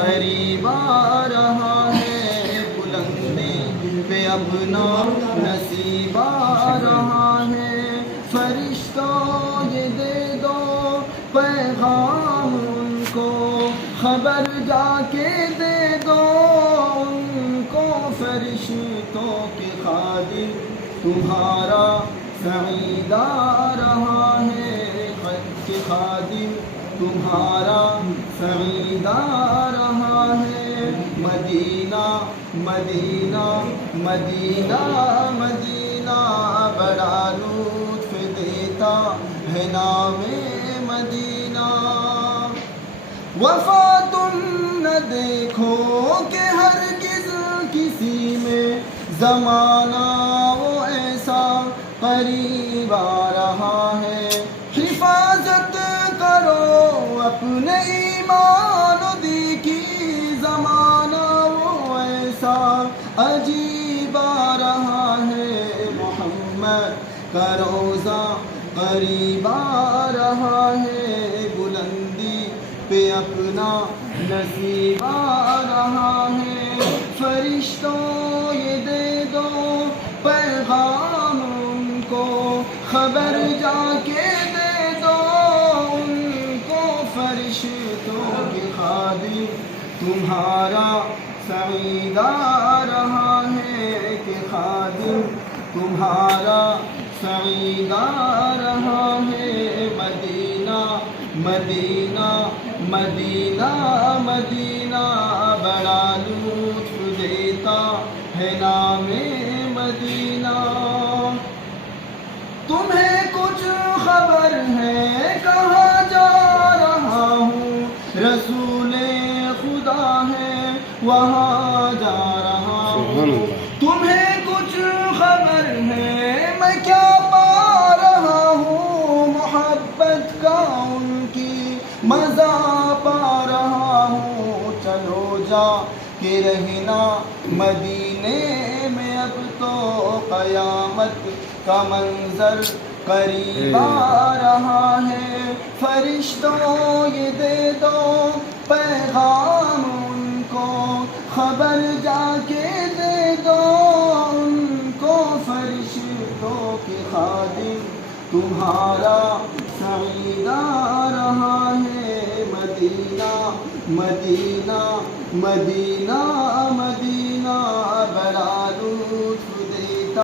قریب آ رہا ہے بلندی پہ اپنا نصیب آ رہا ہے فرشتوں یہ دے دو پیغام ان کو خبر جا کے دے دو ان کو فرشتوں کے خادم تمہارا سعید آ رہا ہے خط کے خادم تمہارا سعید آ رہا ہے مدینہ مدینہ مدینہ مدینہ بڑا لطف دیتا ہے نام مدینہ وفا تم نہ دیکھو کہ ہرگز کسی میں زمانہ وہ ایسا قریب آ رہا ہے حفاظت کرو اپنے ایمان و دی کی زمانہ وہ ایسا عجیب آ رہا ہے محمد کا روزہ قریب آ رہا ہے بلندی پہ اپنا نصیب آ رہا ہے فرشتوں یہ دے دو پیغام ان کو خبر جا کے دے دو ان کو فرشتوں کے خادم تمہارا سعید آ رہا ہے کہ خادم تمہارا سعید آ رہا ہے مدینہ مدینہ مدینہ مدینہ بڑا لطف دیتا ہے نام مدینہ تمہیں کچھ خبر ہے کہاں جا رہا ہوں رسول خدا ہے وہاں جا رہا ہوں تمہیں کچھ خبر ہے میں کیا پا رہا ہوں محبت کا ان کی مزہ پا رہا ہوں چلو جا کہ رہنا مدینے میں اب تو قیامت کا منظر قریب آ رہا ہے فرشتوں یہ دے دو پیغام ان کو خبر جا کے دے دو ان کو فرشتوں کے خادم تمہارا سعید آ رہا ہے مدینہ مدینہ مدینہ مدینہ بڑا